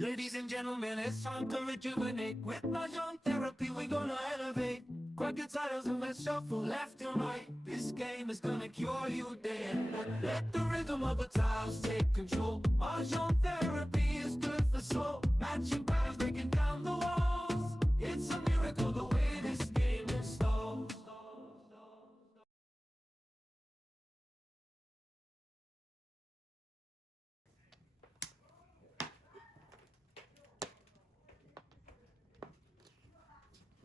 Ladies and gentlemen, it's time to rejuvenate. With Mahjong therapy, we're gonna elevate. Grab your titles and let's shuffle left and right. This game is gonna cure you day and night. Let the rhythm of the tiles take control. Mahjong therapy is good for soul. Matching patterns, breaking down the walls. It's a miracle the way this game installs.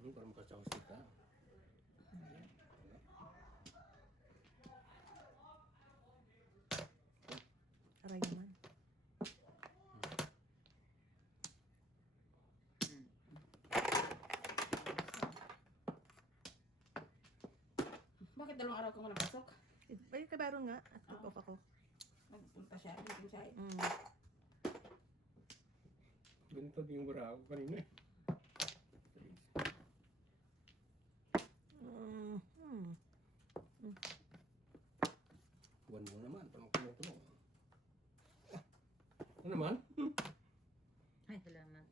Ini kalau muka saus kita. Aray naman. Bakit dalawang araw kang walang pasok? Ay, kabaron nga. At nag-off ako. Nagpunta siya, meeting siya. Ganito din yung wala ako kanina. Buwan mo naman, parang kulong-kulong. Ano naman? Ay, salamat.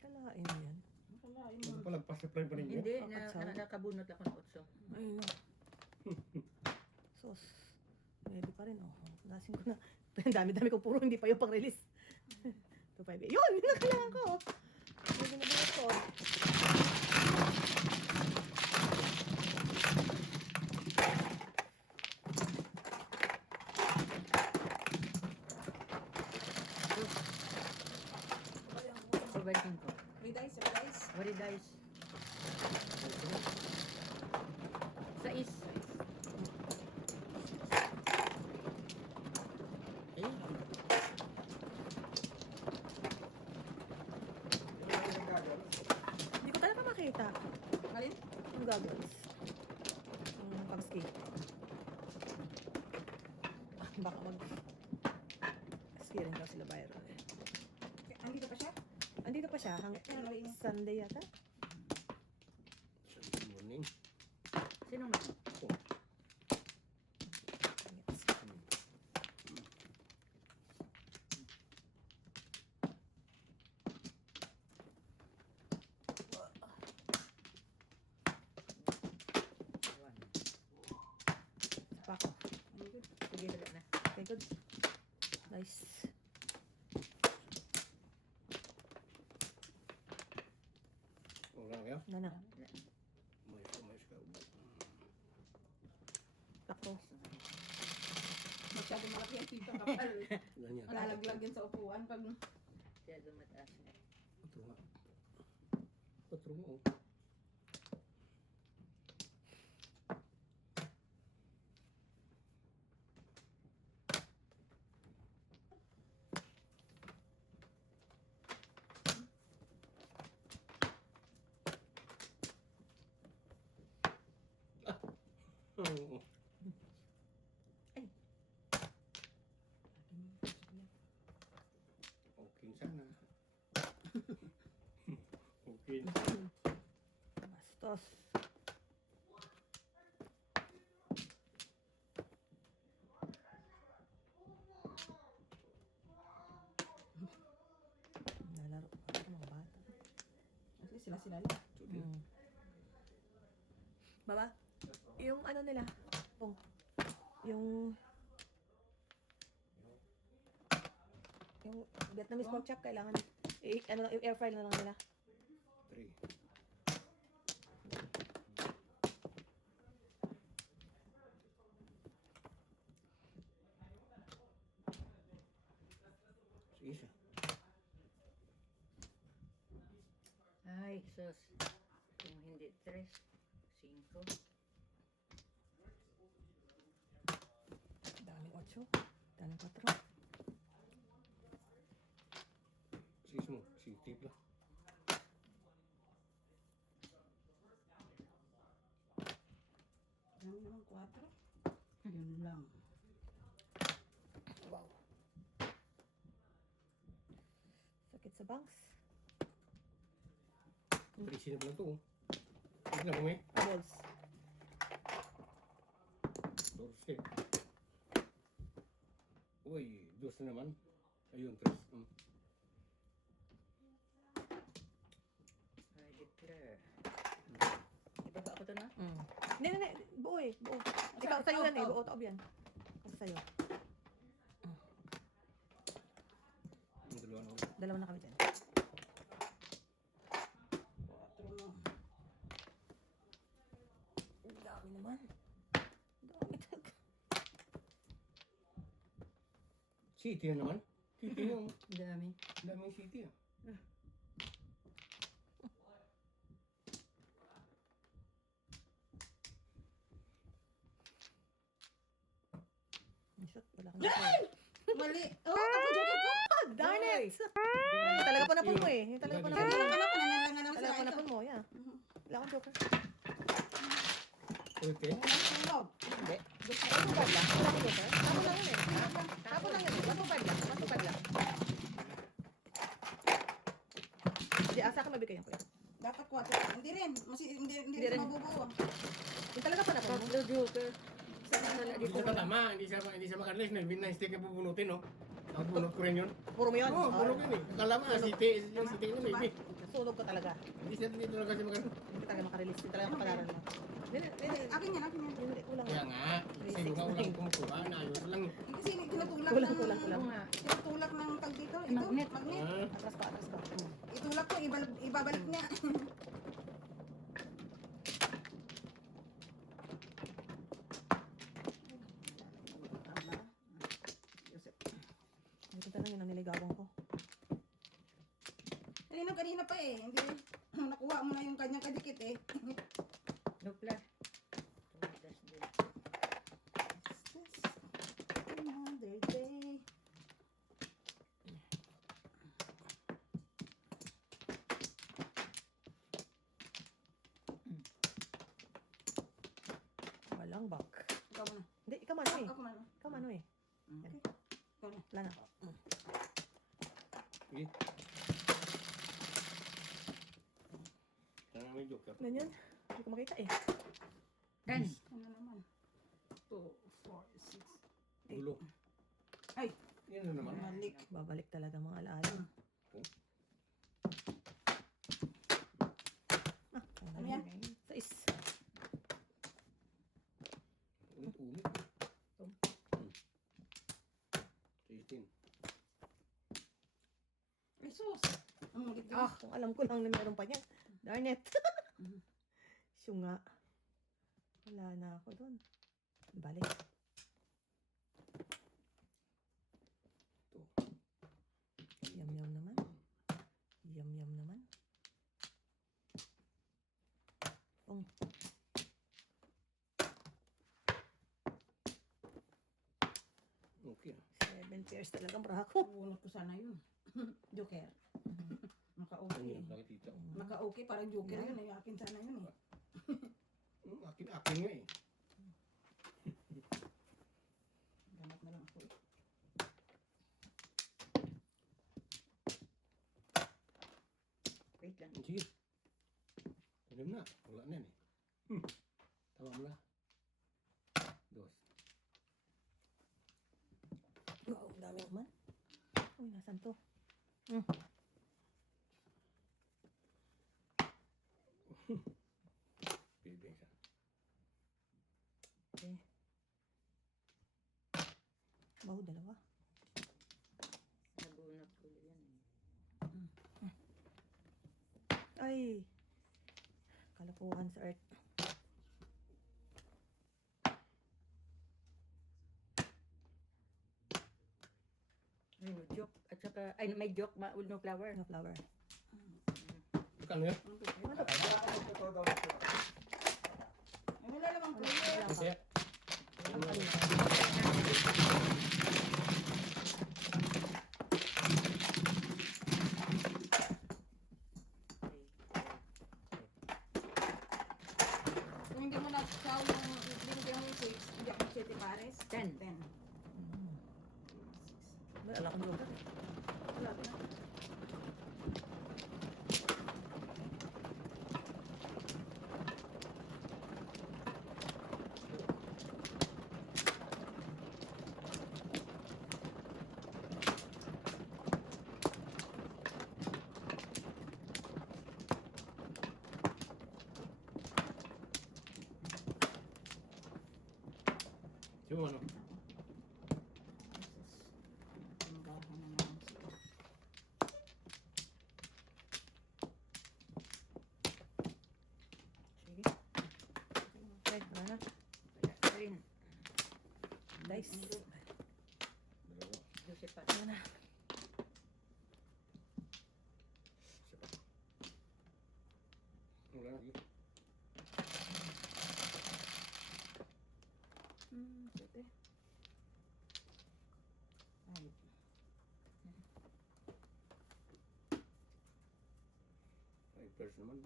Kalain mo yan. Wala, Ano palagpas sa prime pa ninyo? Hindi, Kakatsaw. nakabunot ako ng utso. Ay, no. Sos. Pwede pa rin, oh. Lasin ko na. Ang dami-dami ko puro, hindi pa yung pang-release. 258. Yun! Yun ang kailangan ko. Pwede na binot ko. Pabalikin ko. May dice, may dice. What did dice? Sais. Eh, Hindi ko talaga makita. Malin? Yung goggles. Yung pang-ski. Baka ski rin daw sila Byron. Andito pa siya? Andito pa siya. Sunday yata. Sunday morning. Sino man? Ako. Pa ako. Sige, dala na. Okay, good. Nice. Wala kaya? Nana. Mais ka. Takbo. Masyado malaki ang tito kapal. Ganyan. Malalaglag yan sa upuan pag... Kaya dumataas na. Patro nga. Patro nga, oh. Oo. Okay sana. Okay. Bastos. Nalaro pa ako mga bata. At least sila. Baba, yung ano nila, pong, yung Vietnamese pork chop, kailangan, ano, yung air fry na lang nila. 3. Sige siya. Ay, sus. Kung hindi 3, 5. Daming 8, daming 4. Sige mo. Sige, tip lang. Ano naman, 4? Yun lang. Wow. Sakit sa bangs. Prisin na pala ito, oh. Sige na, bumi. Balls. 14. Uy, 2 na naman. Ayun, 3. na? Hindi, hindi, buo eh. Buo. Ikaw, sa'yo yan eh. Buo, taob yan. Kasi sa'yo. Ang dalawa na. Dalawa na kami dyan. Ang dami naman. Ang dami talaga. City na naman. City yung. Ang dami. Daming city ah. Ay, shot, wala kang dito. Mali. Oh, ako joker ko. Ah, darn it! Ay, talaga panapon mo eh. Yung talaga panapon mo. Ano ko nangyayang naman Talaga sa panapon mo, yeah. Wala akong joker. Okay. Tulog. Hindi. Matupad lang. Wala akong joker. Tapo lang yun eh. Tapo lang yun eh. Matupad lang. Matupad lang. Hindi, asa ka mabigay ko yan. Dapat 4. Hindi rin. Hindi rin rin. mabubuo. Yung talaga panapon mo. Tatlo joker. Isa na tala Hindi dito. siya tama. Hindi siya makalis. Na stick na bubunutin no. Nakabunot ko rin yun. Puro mo yun. Oo, bunot yun eh. Akala mo city. Yung city na maybe. Sunog ka talaga. Hindi siya dito lang kasi makalis. Hindi talaga makarelease. Hindi talaga makalaran mo. Hindi, hindi. Akin yan, akin yan. Hindi, kulang. Kaya nga. Kasi nga ulang kumukuha. Naayos lang. Kasi tinutulak Kulang. tinutulak ng tag dito. Ito, Magnet. magnet. Ah. Atras pa, atras pa. Itulak ko, ibabalik niya. Hindi ko lang yun ang niligawan ko. Kanina pa eh. Hindi, nakuha mo na yung kanyang kadikit eh. Dupla. Tumatas din. Another day. Walang back. Ikaw muna. Hindi, ikaw mano eh. Ako muna. Ikaw mano eh. Okay. Ikaw na. Wala na. Sige. Kaya may joker. Ganyan. Hindi ko makita eh. Ten. Ano naman? 2, 4, 6. Gulo. Ay, Yan na naman. malik. Babalik talaga mga alaala. Ano yan? Sais. Ulit. 16. Ay, sus. Ang magit Ah, kung alam ko lang na meron pa niyan. Darn it. Siyo nga. Wala na ako doon. Balik. Yum yum naman. Yum yum naman. Okay. 7 pairs talagang brako. Bunot ko sana yun. Joker. Ano Naka-okay. yan? Nakikita. Naka-okay, parang joker yun. Ay, akin sana yun eh. Akin nga eh. Ganap na lang ako eh. Wait lang. Sige. Alam na. Wala na yan eh. Tama mo na. Dos. Wow, ang dami naman. Uy, nasan to? Bibig siya. Okay. Wow, dalawa. Nabunot ko yan. Ay. Kalokohan sa earth. No joke. At saka, ay may joke, no flower. No flower. Kano yan? Ay, wala namang player. Kasi Kung hindi mo na-chow yung binigyan mo yung 6, hindi ako 7 pares. 10. 10. Wala akong joker. Wala ka na. Yung ano? Tindahan na naman sila. Sige. Okay, wala na. Wala pa rin. Dice. Dalawa. Joseph pa. Wala na. Isa pa. Wala na. Sige. Sete. Ay, Ay, first naman.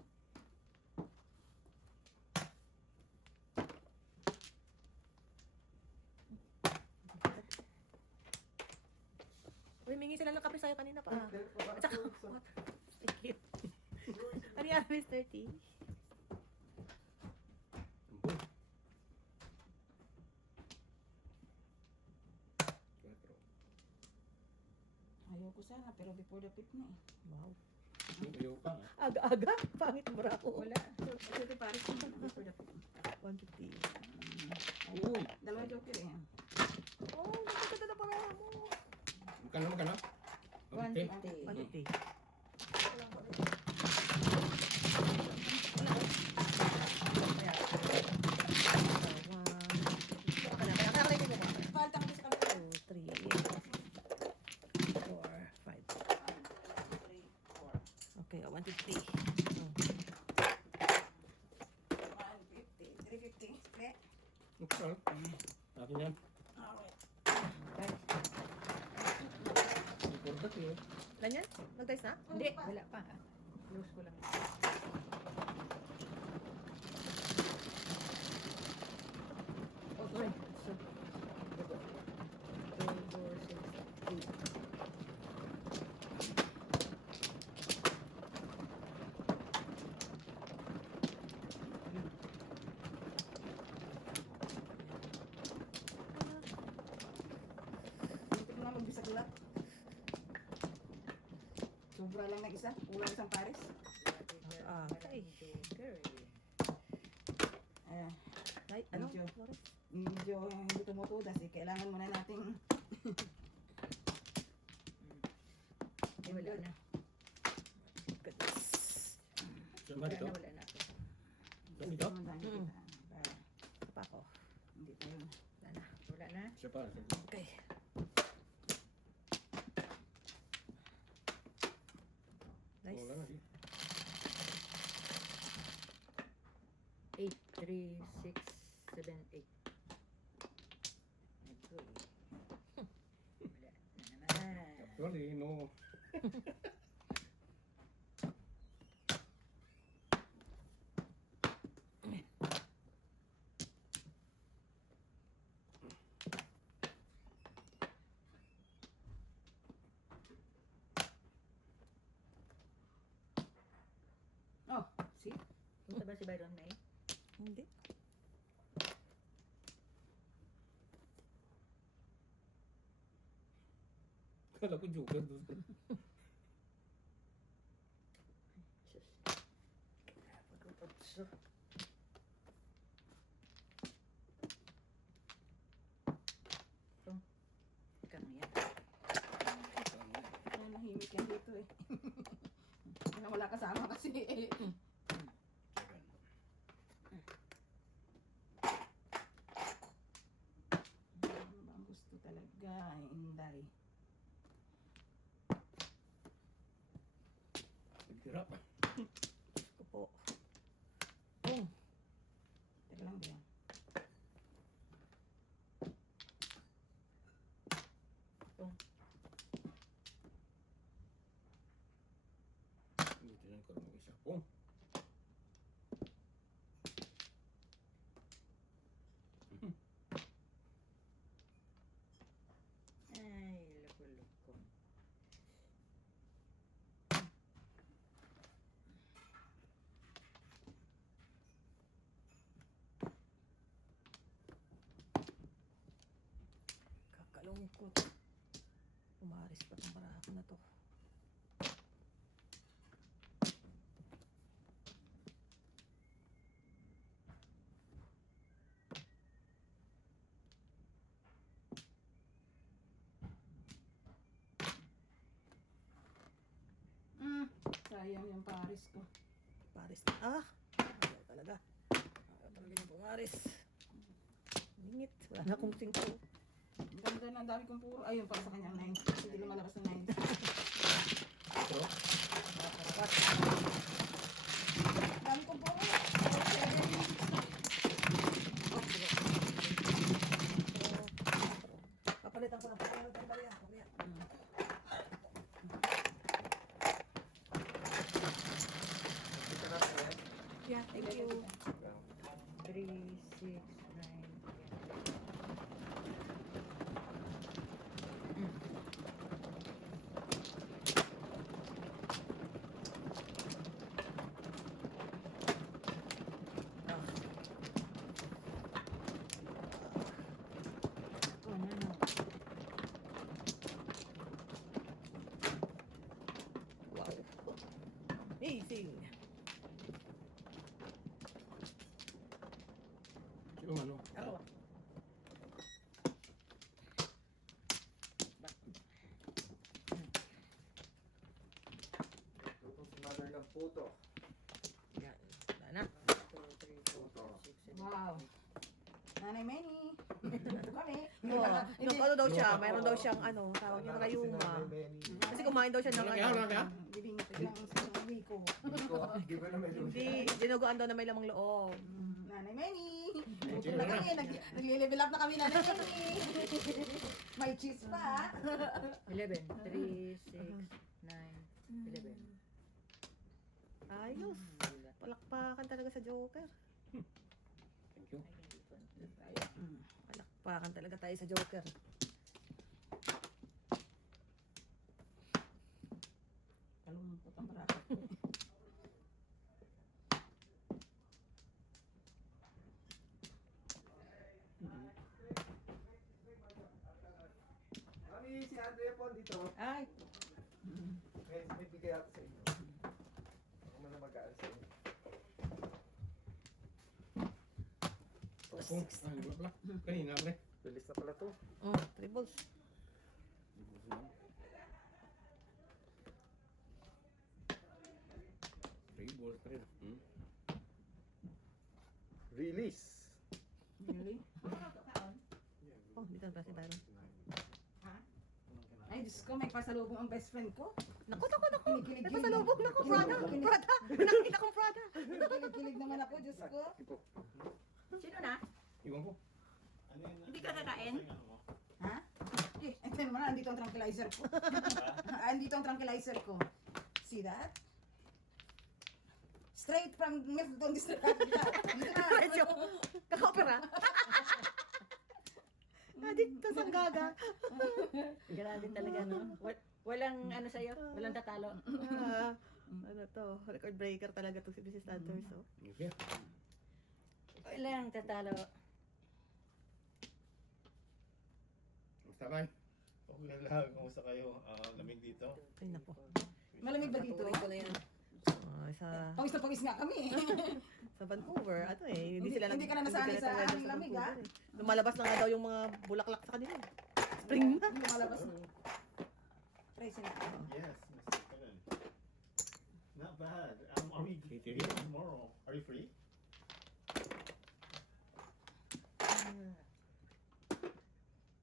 Uy, mingi sila ng kape sa'yo kanina pa. At saka, what? Thank you. Ano yan, Mr. T? Sampo. 4. Ayaw ko sana, pero before the pit na eh. Wow. Ayaw pa. Aga-aga. Pangit mo ra ako. Wala. Kasi pares na before the pit. 150. Uy! Dalawa joker eh. Oh, magkakata na para mo. Magkano, magkano? 150. 150. Falta ko sa kapit. 2, 3, 4, 5. 3, 4. Okay, 150. Oh. 150. 350. Okay. Magkano? Akin yan. Alright. Important yun. Ilan yan? Nag-dice na? hindi, wala pa. Close ko lang. Oh, sorry. So, 2, 4, 6, 8. Hindi ko na magbisaklat. Sobra lang na isa. Kulang isang pares. Ah, okay. Joker. Ay, ano? Medyo. Flores? Medyo hindi tumutudas eh. Kailangan muna nating Ay, wala na. Goodness. Saan ba Wala dito? na, wala na. Saan dito? Para Ito pa ako. hindi tayo. Wala na. Wala na. Isa pa. Okay. Nice. Wala na. Sige. 8, 3, 6, 7, 8. Agoy. Wala na naman. Actually, no. Oh, see? Punta ba si Byron May? Hindi. Kala ko joker doon. Sus. Pag-utso. Ito. Ikaw na yan. Ay, mahimik yan dito eh. Kaya wala kasama kasi eh. Ano ba ang gusto talaga? Inday. Nagtira. Ito po. Boom. Teka lang ba yan? Dito lang ko ng isa. Pong. Ay, loko-loko. Kakalungkot. Umaris pa itong barako na to. Sayang yung Paris ko. Paris. Ah! Ayaw talaga. Ayaw talaga yung pumaris. Mingit. Wala na akong 5. Ang ganda na, ang dami kong puro. Ayun, para sa kanyang 9. Kasi hindi lumalabas ng 9. Ito. Ang dami kong puro. Papalitan ko ng pangalan ng Maria. Maria. Yeah, thank you. 3, 6, 9. Oh, no, no. Wow. Amazing. Yung ano? Ako. Mother ng puto. Yan. Wala na. 2, 3, 4, 5, 6, 7. Wow. Nanay Manny. Ito kami. Oh, yung ano daw siya, mayroon daw siyang ano, tawag niya rayuma. Kasi kumain daw siya ng Malaki, ano. malaki, ha? Bibingit ng isang wiko. Di ba naman yung Hindi, dinuguan daw na may lamang loob. Nanay Manny. Thank you, Ito na Nanay. kami. Nagli-level up na kami, Nanay Manny. May cheese pa. 11, 3, 6, 9, 11. Ayos. Palakpakan talaga sa Joker. Thank you. Palakpakan talaga tayo sa Joker. Kalumpot ang bracket ko. Mami, si Andrea po dito. Ay, May bigay ako sa inyo. Ako man na mag-aaral sa inyo. Kung, wala pala. Kanina, pre. Bilis na pala to. Oh, triples. Three balls pa rin. Release. Really? Oh, dito na pala si Byron. Ay, Diyos ko, may pasalubong ang best friend ko. Naku, naku, naku. Kinikilig May pasalubog. yun. Naku, Prada. Prada. Nakikita kong Prada. Kilig naman ako, Diyos ko. sino na? Iwan ko. Hindi ka kakain? Ha? Eh, ito naman, andito ang tranquilizer ko. Andito ang tranquilizer ko. See that? Straight from Milton District. Dito na. Medyo, kaka-opera. Adikto sa gaga. Grabe talaga, no? Walang ano sa'yo? Walang tatalo? Ah, ano to, record breaker talaga to si Mrs. Santos. So. Okay. Walang tatalo. Basta ba? Okay lang, kumusta kayo? Lamig dito? Ay, naku. Malamig ba dito? Sa Pawis nga kami. sa Vancouver, ano eh, Hindi ka na nasanay sa nagtawid aming lamig, Vancouver, ah. eh. Lumalabas na nga daw yung mga bulaklak sa kanila. Spring na. Lumalabas na. Try sila. Yes, Mr. Kanan. Not bad. Are we free tomorrow? Are you free?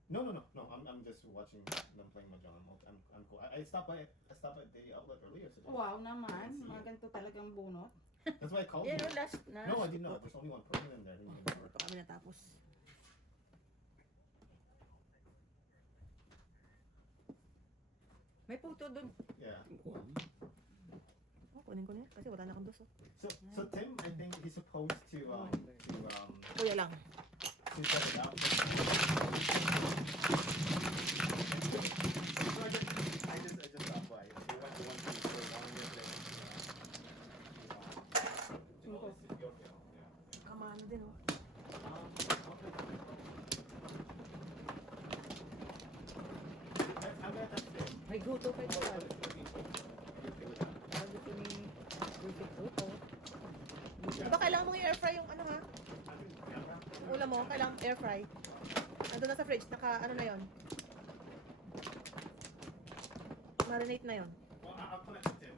No. I'm just watching them playing mahjong. I'm cool. I stopped by the outlet earlier today. Wow naman, mga ganito talagang bunot. That's why I called Yan you. o, last na. No, I did not. There's only one person in there. Ito kami natapos. May puto dun. Yeah. Oh, kunin ko na yan, kasi wala na akong dos. Oh. So Tim, I think he's supposed to Kuya lang. set it up. I just stopped by. We went to one thing for one year thing. Yeah. Kamano din oh. I'm gonna touch it. May guto pa ito. Sabi ko ni Bridget guto. Diba kailangan mong i-air fry yung ano ha? Yung ulam mo, kailangan air fry. Nandun na sa fridge, naka ano na yon. Marinate na yon. Well, I'll put it to Tim.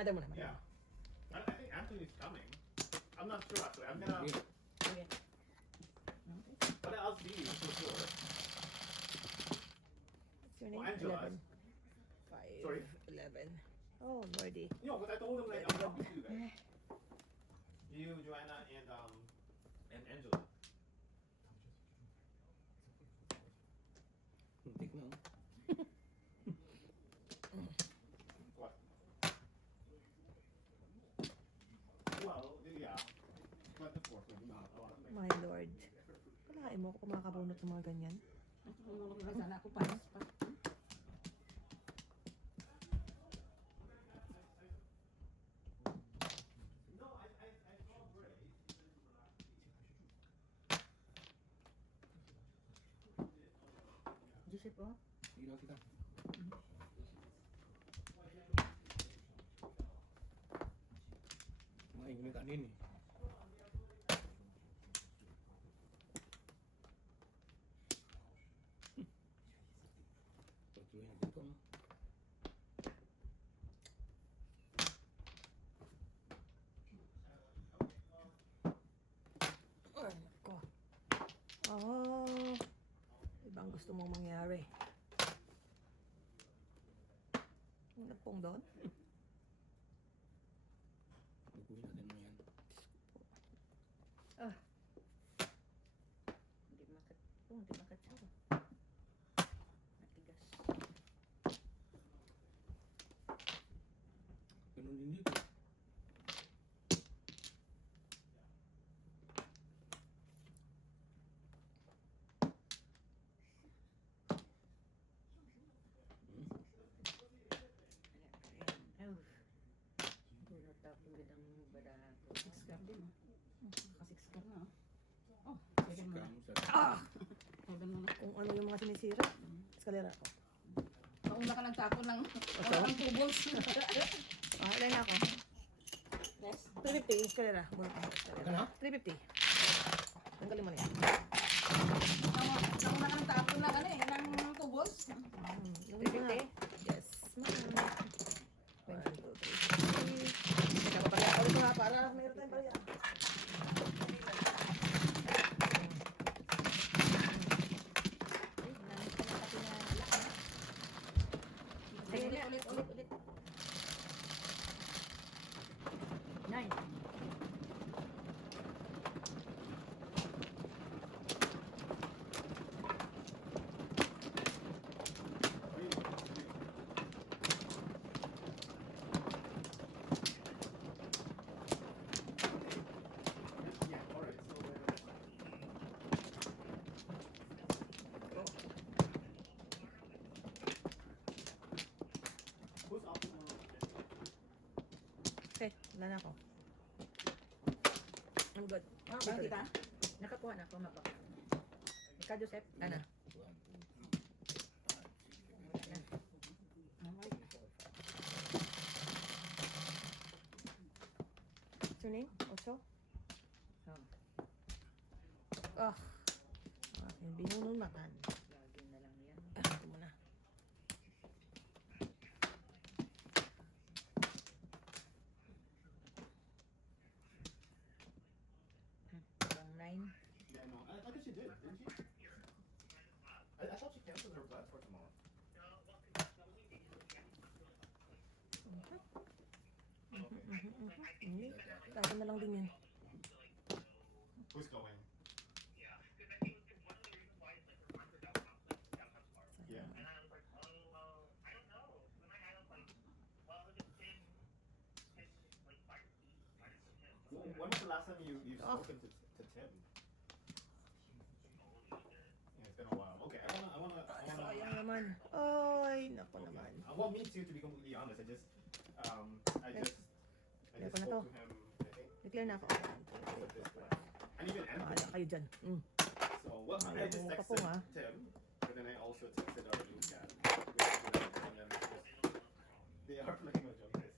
mother muna. Yeah. I think Anthony's coming. I'm not sure actually. I'm gonna. Sige. Sige. But I'll see you for sure. What's your name? Oh, Angela. 11. 5, Sorry? 11. Oh, Lordy. You know, because I told him like I'm talking to you guys. You, Joanna, and Angela. Muntik na, oh. What? Well, yeah. But of course, we do not. My Lord. Kalahin mo ako kung makakabunot ng mga ganyan. Tumulong na sana ako panas pa. Joseph, oh. Sige lang kita. Maingin ka din eh. Patuloy na dito, no? Ay, nako. Oh. Ibang gusto mong mangyari. Ano pong doon? Lukuhin natin mo yan. Hindi makatsawa. Matigas. Ganun din dito. Ayan. Bunot ako gandang barato. Six card din. Six card na. Oh, seven mo na. Sikam sa... Seven mo na. Kung ano yung mga sinisira. Eskalera ko. Mauna ka ng tapon ng wala kang tubos. Ah, ilan na ako? Yes. 350 yung eskalera. Bunot ako Aka eskalera. na? 350. Tanggalin mo na yan. Nauna ka ng tapon ng ano eh, ng tubos. Yung isa na. Yes. Ma'am. 1, 2, 3. Teka, papariya ko dito ha, para mayroon tayong pariya. Ay, Ulit, ulit, ulit. ulit. 9. Yeah, alright. Who's up tomorrow? Okay, wala na ako. I'm good. Bang kita? Nakakuha na ako mabak. Ikaw, Joseph? Ano? 1, 2, 3, 4, 5, 6, 7, 8, 9. What's your name? Ocho? Oh, Ah. Yung binunong makan. lagi na lang yan. Ito mo na. Pang 9. Yeah, no. I thought she did, didn't she? I thought she canceled her blood for tomorrow. Hindi. Tayo na lang din yan. Who's going? Yeah. When was the last time you've spoken to Tim? Yeah, it's been a while. Okay, I wanna. Sayang naman. Ay, nako Okay. naman. Well, me too. To be completely honest, I just Kaya ko na to. spoke to him. I think. Declare na ako. with this plan. And even Bahala Anthony. kayo dyan. So what I just Ayaw mo pa po, texted ha? Tim, but then I also texted our new cat. And then they are playing with jokers.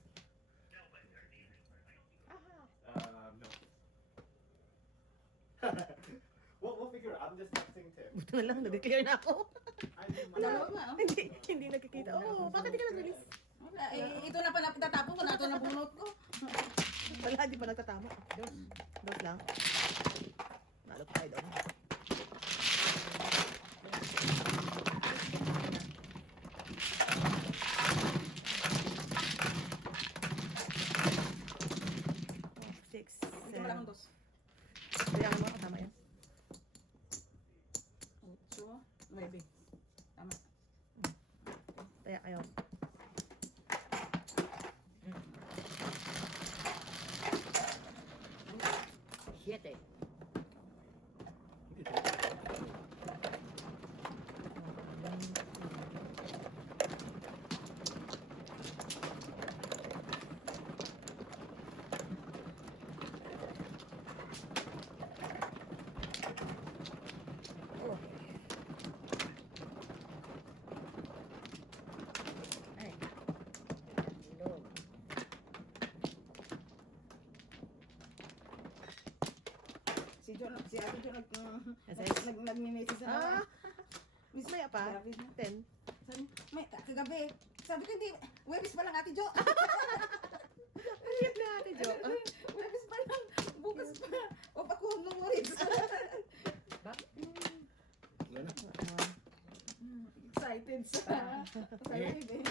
No. We'll figure it out. I'm just texting Tim. Buto na lang, nag-declare na ako. I mean, Dalawa nga, oh. Hindi nagkikita. Oh, bakit di ka nag-release? Ito na pala tatapon ko na ito na bunot ko. Wala, di pa nagtatama. Dos lang. Nalo pa tayo doon. Six, Ito wala kang seven. dos. Kaya mo, tama yan. 8, 9. Tama. Kaya kayo. Siete. Ay. Hello. Si Ate Jo Message? nag-message Ah, na. Miss maya pa. David na. 10. Sabi, may kagabi. Sabi ko hindi, Webis pa lang Ate Jo. Ulit na ate Jo. Webis pa lang. Bukas pa. O pa ko nung worries. Wala na. Excited sa live eh.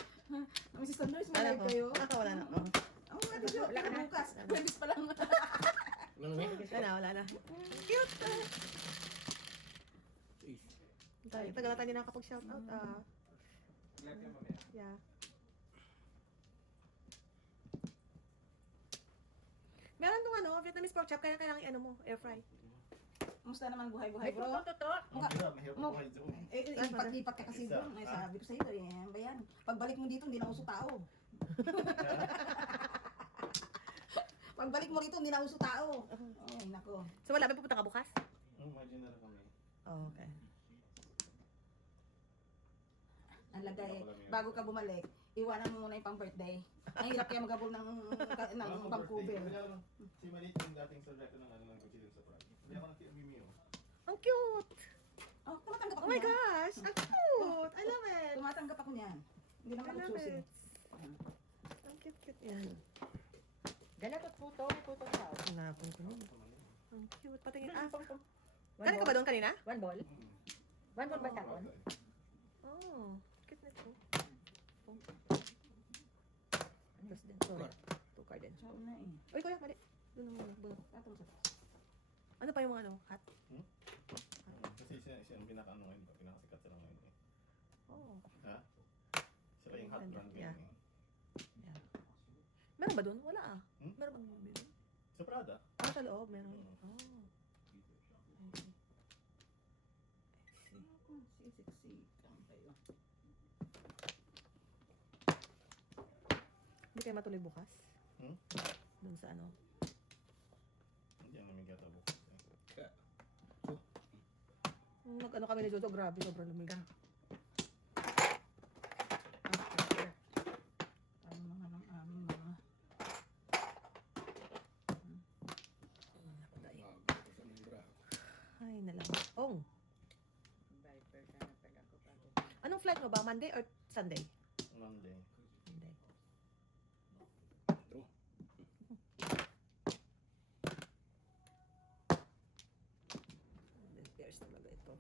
Ang sister nurse, may Wala live ko. kayo. Wala na. Oo. Oo, Ate Jo, bukas. Webis pa lang. Wala na. Wala na. Cute! Is. Tagal na tayo din nakapag-shoutout. Yeah. Meron nung Vietnamese pork chop, kaya kailangan i-ano mo, air fry. Musta naman buhay-buhay, May bro? totoo. Mahirap Mo- buhay doon. Lipat-lipat ka kasi doon. Ay, sabi ko sa'yo, yan ba yan? Pagbalik mo dito, hindi na uso tao. Pagbalik mo rito, hindi na uso tao. Ay, nako. So wala ba pupunta ka bukas? Imagine na lang kami. Oh, okay. Ang lagay, bago ka bumalik, iwanan mo muna yung pang-birthday. Ang hirap kaya magabol ng Vancouver. Si Malit yung dating subject ng ano ng kuchilin sa Prague. Hindi ako nakikimimi oh. Ang cute! Oh, tumatanggap Oh ako my niyan. gosh! Ang cute! I love it! Tumatanggap ako niyan. Hindi I naman ako love susi. it! Ang cute yan. Dala ko puto. Puto ka. Hanapon ko nun. Ang cute. Patingin. One Galing ka ba ball. doon kanina? One ball. One ball ba tapon? Oh, cute na ito. Ano din? Sorry. Two card din. Ciao na eh. Uy, kuya, mali. Doon naman. Doon. Tatang sa. Ano pa yung hat? Kasi siya yung pinaka-ano ngayon, pinakasikat sila ngayon eh. Oh. Ha? Sila yung hot brand Yeah. ngayon eh. Meron ba doon? Wala ah. Hmm? Meron bang bibili? Sa Prada? Ah, sa loob, meron. Oh. Sisiksikan kayo. Hindi kayo matuloy bukas? Hmm? Doon sa ano? Hindi ang namigay ata bukas eh. Nag-ano kami ni Jojo, grabe, sobrang lumigang. Ano mga ng aming mga. Ay, nalang. Oh, Viper ka na pala ko pa. anong flight mo ba? Monday or Sunday? Monday. Monday. True. There's talaga ito.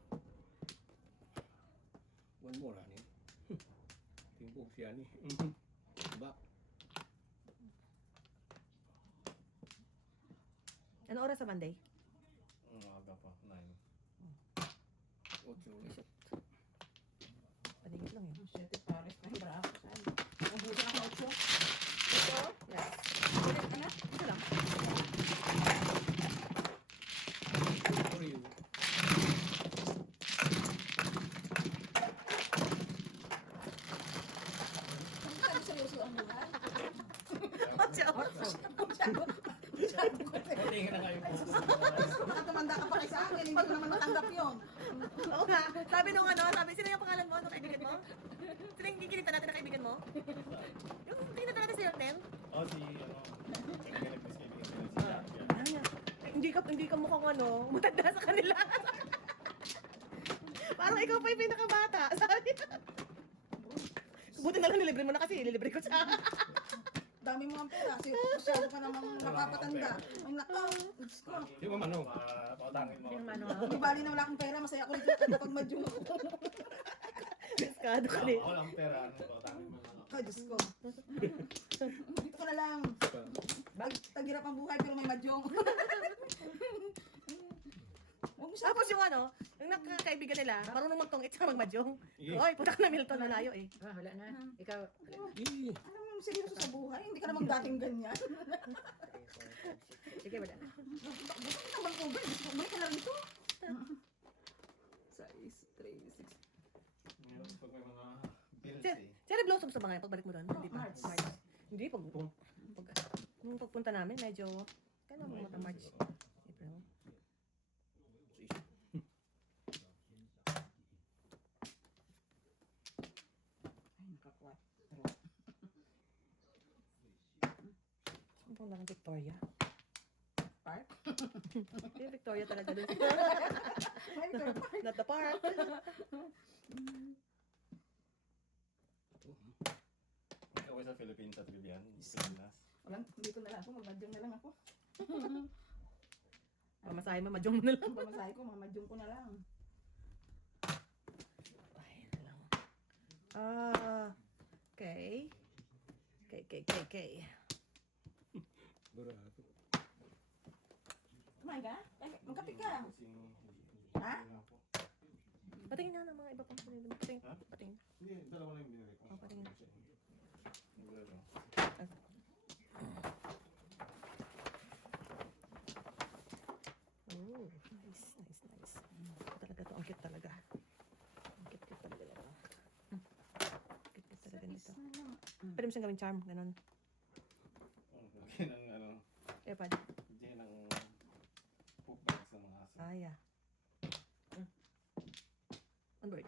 One more, honey. Timbog siya ni. Back. Ano oras sa Monday? Aga pa, 9. 8 ulit. Paningit lang yun. Siyete pares na yung braso. Nabusan ako 8. Yes. Ano? Ito lang. For you. Sabi seryoso ang buhay. Tingin na kayo po. Nakatumanda ka pa kay sa akin, hindi ko naman matanggap yun. Oo nga. Sabi nung sino yung pangalan mo? Nung kaibigan mo? Sino yung kikinita natin na kaibigan mo? Yung kinita natin sa Yorten? Oh, si ano. Kaibigan nag-miss sila si Jack. Yeah. Hindi ka mukhang matanda sa kanila. Parang ikaw pa yung pinakabata. Sabi niya. Buti na lang nilibre mo na kasi, nilibre ko siya. Dami mo ang pera. Masyado ka namang napapatanda. Ay, nako. Diyos ko. Di mo mano. Pautangin mo. Yung ano, Di bali na wala akong pera. Masaya ako dito kapag madyong ako. Diskado ka rin. Wala akong pera. Ano, pautangin mo lang ako. Ay, Diyos ko. Dito ka na lang. Tagirap ang buhay pero may madyong. Huwag mo siya. Tapos yung ano, yung nakakaibigan nila, marunong magtungit sa magmadyong. Sige. Oy, punta ka na Milton, malayo eh. wala na. Ikaw, Ano mo seryoso sa buhay? Hindi ka namang dating ganyan. sige, wala na. Gusto mo naman cover. Gusto mo ka na rito. 6, 3, 6. Ngayon, pag may mga bills Sir, eh. cherry blossom sa mga yan, pagbalik mo doon. Hindi pa. March. Hindi, nung pagpunta namin, medyo, kailan mo mata March? April. Ay, nakakuha. Ang pang lang Victoria. Park? Yung Victoria talaga doon. Ay, Park. Not the park. Ako sa Philippines at Vivian. Pilipinas. Walang, dito na lang ako. Magmadyong na lang ako. Pamasahe mo, madyong mo na lang. Ang pamasahe ko, mamadyong ko na lang. Ay, lang. Okay. Okay. Burado. Kumain ka? Ay, magkape ka. Ha? Patingin na ng mga iba pang pinili mo. Patingin. Ha? Patingin. Hindi, dalawa lang yung binili ko. Oh, patingin. Oh, nice. Talaga to, ang cute talaga. Ang cute talaga nito. Cute talaga nito. Pwede mo siyang gawing charm, ganun. Okay, ng ano, Airpod. hindi ng poop bags ng mga aso. Ah, yeah. On board.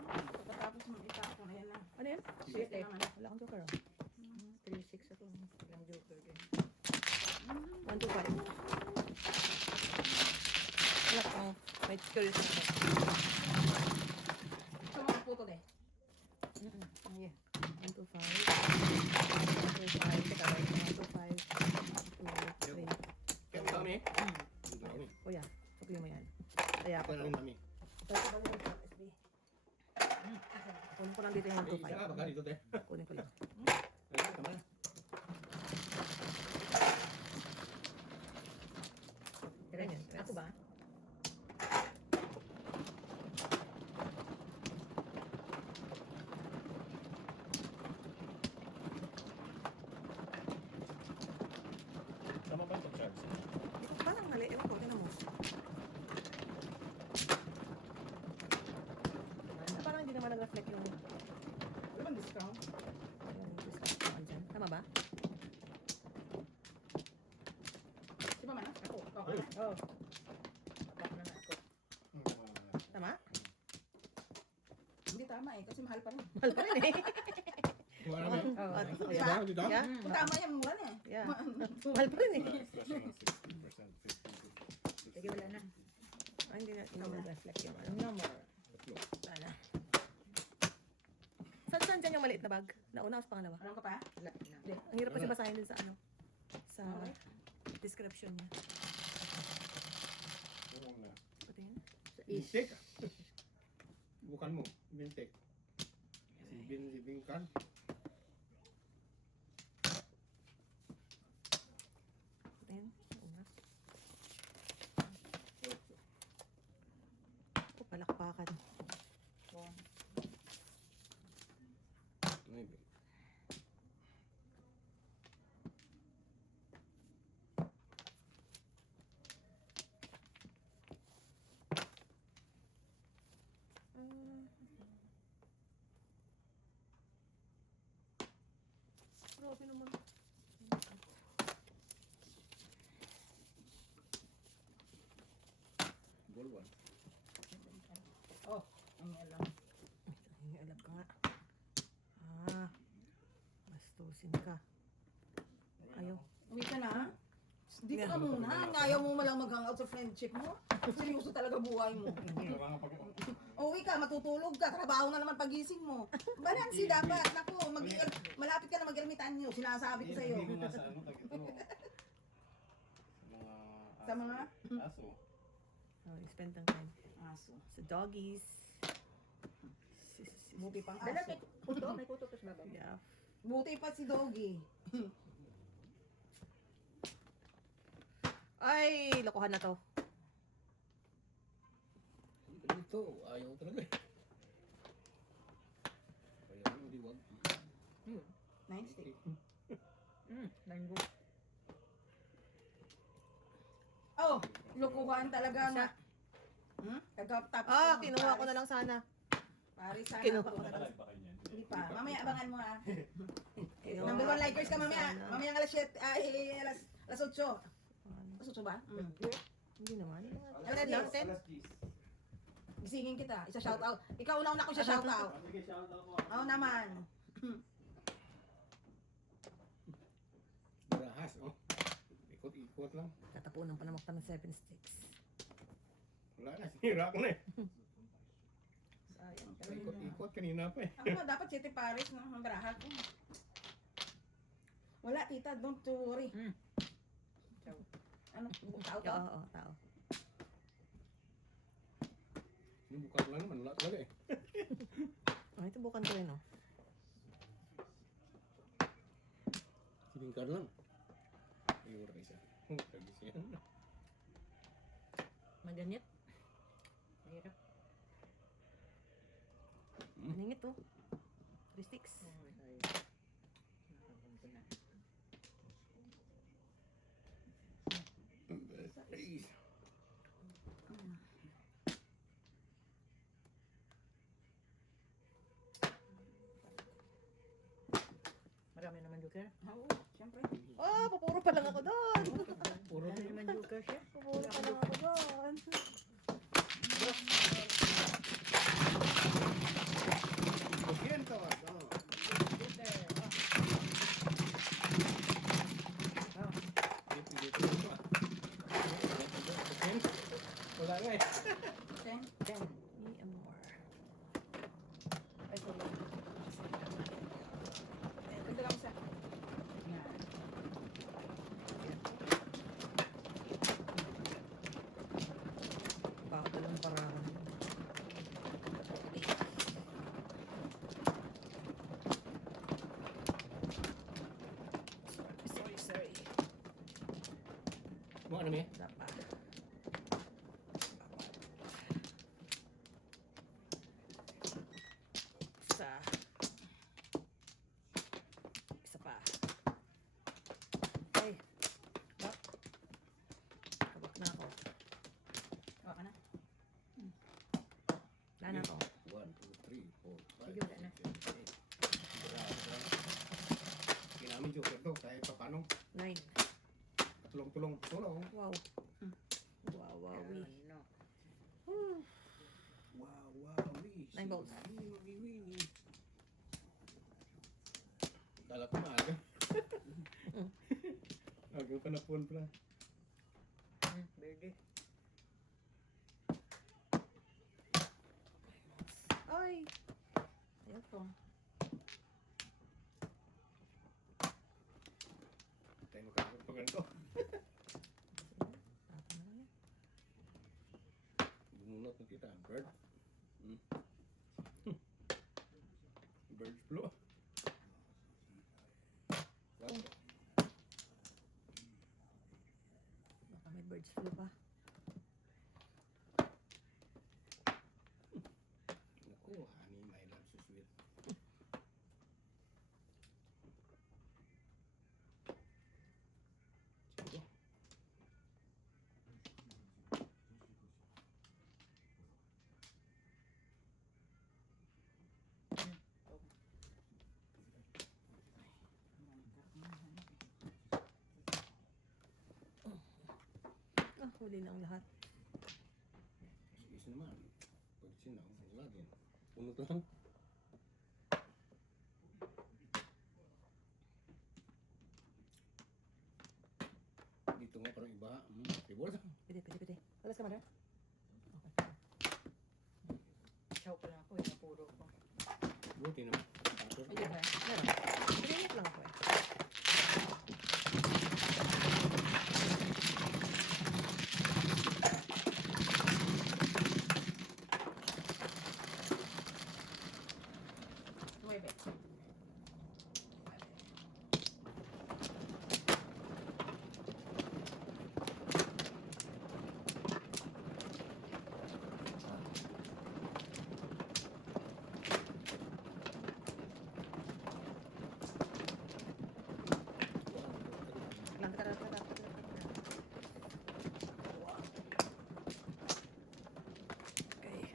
Pagkatapos mo itapon, ayan lang. Ano yan? Sweet naman. Wala akong joker, oh. 3-6 ako. Walang joker din. 1, 2, 5. Wala ko. May curious ako. Sa mga puto de. Ah, yeah. 1, 2, 5. 1, 2, 5. Teka, wait. 1, 2, 5. 2, 3. Kaya kami. Kami. Kuya, sabihin mo yan. Kaya ako. Kaya kami. Kunin ko lang dito yung 1, 2, Ay, isa ka, baka dito te. 5. Kunin ko lang. Ay, tama na. Ganyan. Ako ba? Tama ba ito, Charles? Parang mali. Ewan ko, tingnan mo. Parang hindi naman nag-reflect yung Wala bang discount? discount naman dyan. Tama ba? Si Mama na? Ako. Ako. Oh. Baka na ako. Tama? Hindi tama eh, kasi mahal pa rin. Mahal pa rin eh. Kuha namin. Oh, Ah, Diba? yeah. Dito? Yeah. Kung tama yan, mura na eh. Yeah. Mahal pa rin eh. Sige, wala na. Ah, hindi na nag-reflect yung ano. No more. Wala na. Saan dyan yung maliit na bag? Nauna o sa pangalawa? Alam ka pa? Wala na. Ang hirap kasi basahin din sa ano. Sa description niya. Patingin. Bintik. Bukan mo. Bintik. Si kan. Patingin. Una. Ako, palakpakan. Maybe. Grabe naman. Bolwan. Oh, ang alam. Alam ka nga. Bastusin ka. Ayaw. Uwi ka na? Dito ka muna. Ayaw mo malang mag-hangout sa friendship mo. Seryoso talaga buhay mo. Uwi ka, matutulog ka, trabaho na naman pagising mo. Balansi dapat. Naku, malapit ka na mag-ermitan nyo. Sinasabi ko sa'yo. Hindi ko nga sa ano, tag ito. Sa mga aso. Oh, you spend ng time. aso. Sa doggies. Buti pang Dala, aso. may kuto sa baba. Yeah. Buti pa si Doggy. Ay, lokohan na to. Ito, ayaw talaga eh. Kaya ano, di wag. Nice stick. Mango. Oh, lukuhan talaga na. Tapos Ah, kinuha ko na lang sana. Paris sana. Kinuha ko na lang. Nakalag ba kayo niyan? Hindi pa. Mamaya abangan mo ha. Kinuha Number ko 1 likers ka mamaya. sana. Mamaya alas 7, alas 8. Alas 8 ba? Hindi naman. Alas Ilan lang? 10. 10? Alas 10. Gisingin kita. Isa shout out. Ikaw una ko siya shout out. Bigay shoutout ko. Oo naman. Barahas, oh. Ikot-ikot lang. Tatapunan pa naman ng 7 sticks. Wala na, sinira ko na eh. Sayang. Ikot-ikot kanina pa eh. Ako nga dapat City Paris no, ang barahan ko. Wala tita, don't worry. Ano, tao Oo, ka? oo, tao. Sinubukan ko lang naman, wala talaga eh. Oh, ito bukan ko rin, oh. Siningkar lang. Ay, wala isa. Tagis yan. Maganit. Mahirap. Maningit, oh. 3 sticks. Ay. Marami naman joker. Oo, syempre. Oh, papuro pa lang ako doon. Puro Marami naman joker siya. Papuro pa lang ako doon. Yan tawag. Oh. Dito pa. Wala nga eh. Okay. Me and more. Ay, sorry. Ganda lang sa. Yan. Bakit walang parahan? Sorry. Mo ano eh? Wala pa. Isa. Isa pa. Ay. Bak. Kabak na ako. Okay na. Wala na ako. 1, 2, 3, 4, 5. Sige, wala na. Kinamin joker to kahit pa paano. 9. Tulong-tulong. Tulong. Wow. Wow, wow, Ano? Wow, wow. 9 volts. Kala ko maaga. Aga pa na phone pala. Verde. Ay. Ayaw ko. Tayo makakapag pa ganito. Tama na yan. Bumunot na kita. Bird. Bird's flu. What? Baka may birds flu pa. Naku, honey, my love, so sweet. Sige. Ah, huli na ang lahat. Is naman. Pwede sinang. Wala din. Punot lang. Dito nga Isaw pa lang ako, inapuro ko. Buti naman. Tapos, Ayun ba? Meron. Pinit lang ako eh. Nueve. Lang tara. Okay.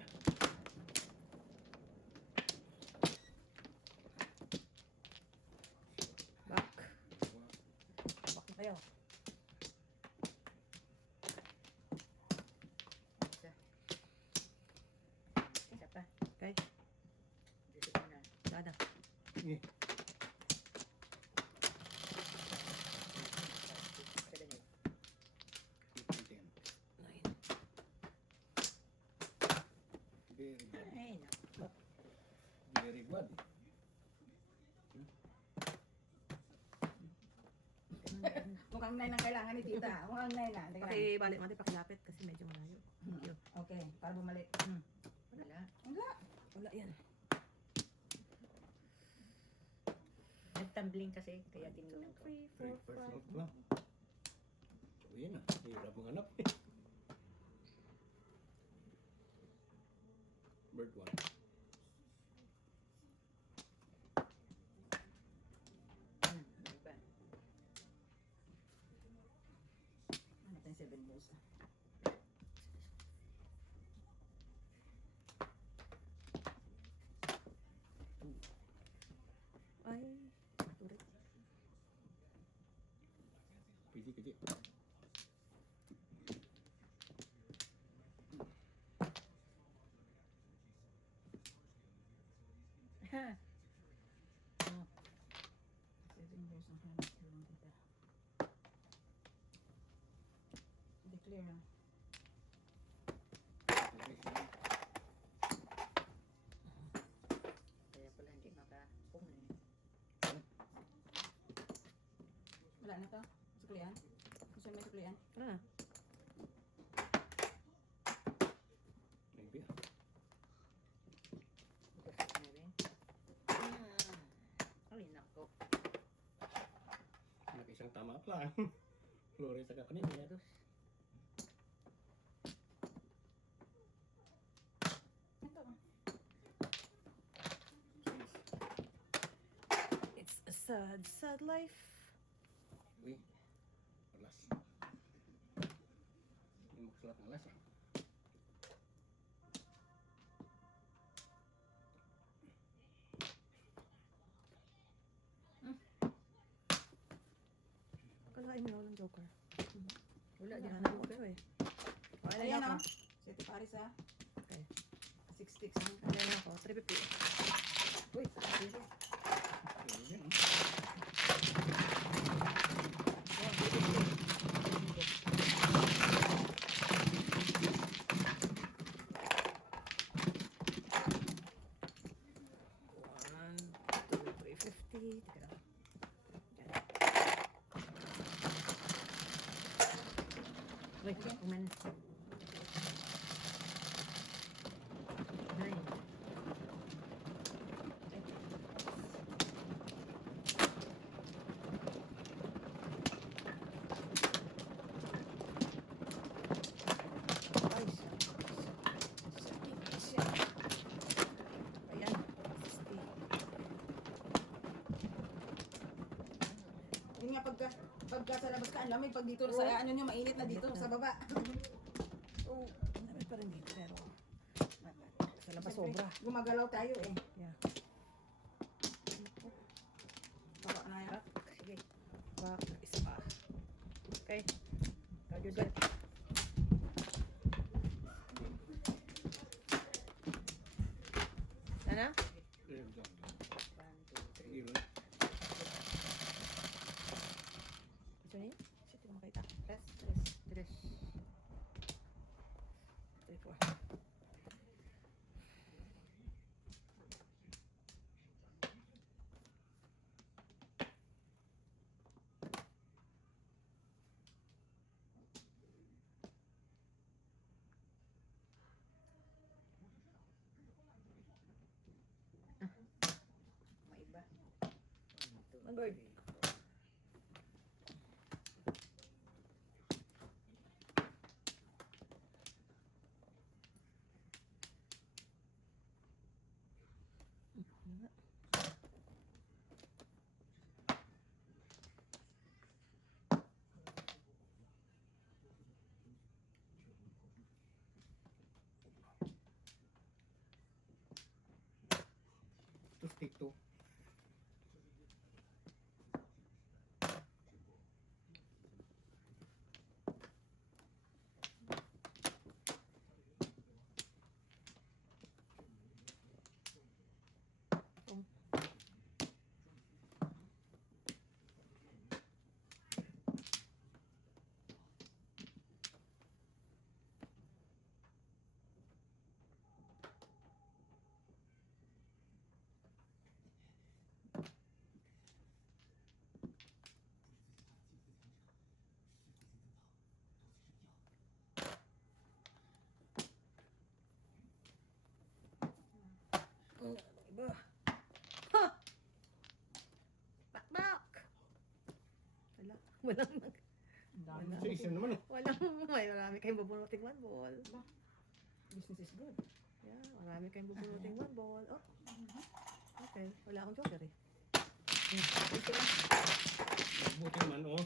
Back. Back na kayo. Isa. Isa pa. Okay. Dito ko na. Dada. eh, Sa ganit. 10. 9. Very good. Ay, naku. Very good. Mukhang 9 ang kailangan ni tita. Mukhang 9 na. Teka lang. Pakibalik natin, pakilapit kasi medyo malayo. Thank you. Okay, para bumalik. Wala. Wala. Wala yan. Nagtumbling kasi, kaya tinignan ko. 3, 4, First 5. note lang. So, yun na. Hirap manganap. Bird 1. Ano ba? Ano tayo 7 years? Ay. Turik. Pidi. Ha? 7 years ang hanap ko lang tita. Declare. Kaya pala hindi makapong eh. Wala na to? Suklian? Gusto mo may suklian? Wala na. Maybe. Tapos na rin. Ay, nako. Isang tama pa lang. Flores sa kanina. Dos. Ito. It's a sad life. Uy. Alas. Hindi mo kasulat ng alas ah. Kalain mo walang joker. Wala Wala din na ako. ako eh. Wala Ayan na na. ako. Sete Paris ha. Okay. 6 sticks. Wala na ako. 350. Uy, zero. Ayun, ah. One, two, 350. Teka lang. Wait, uman. Nine. Ay, siya. Ayan. 60. Yun nga pagka sa labas ka, ang lamig. Pag dito sa ano nyo, mainit na dito sa baba. Oh, lamig pa rin dito pero sa labas Siyempre, sobra. Gumagalaw tayo eh. Yeah. Baba na yan. Sige. Back, isa pa. Okay. Ikaw, Judith. Ano? Ayun, dyan. 1, 2, 3. Ayun. Ito na yun? Shit, hindi ko makita. Tres. Tres. Tres. 3, 4. bird. To stick to. Iba. Bakbak! Wala. Walang Sa isa naman. marami kayong bubunuting one ball. Business is good. Yeah, marami kayong bubunuting one ball. Oh. Okay, wala akong joker eh. Buti naman, oh.